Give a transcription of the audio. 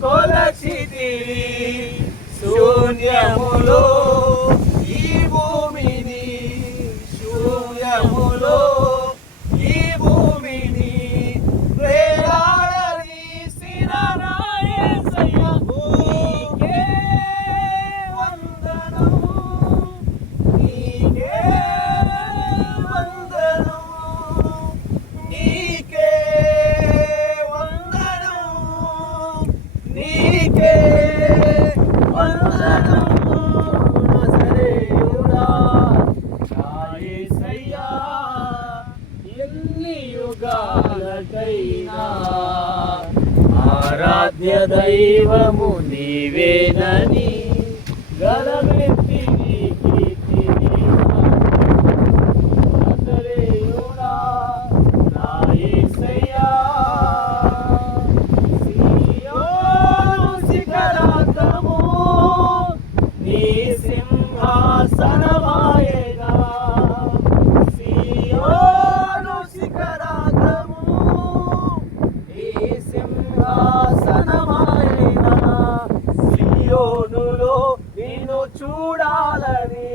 కొలచితివి శూన్యములో ఈ భూమిని, శూన్యములో ఈ భూమిని వేలాడదీసిన నా యేసయ్యా, నీకే వందనము, నీకే వందనము, నీకే నీకే వందనము నజరేయుడా నా యేసయ్యా, ఎన్ని యుగాలకైనా ఆరాధ్య దైవము నీవేనని గలమెత్తి నీ కీర్తిని నజరేయుడా నా యేసయ్యా, సింహాసనమాయేగా సియోను శిఖరాగ్రము, నీ సింహాసనమాయేగా సియోనులో నిన్ను చూడాలని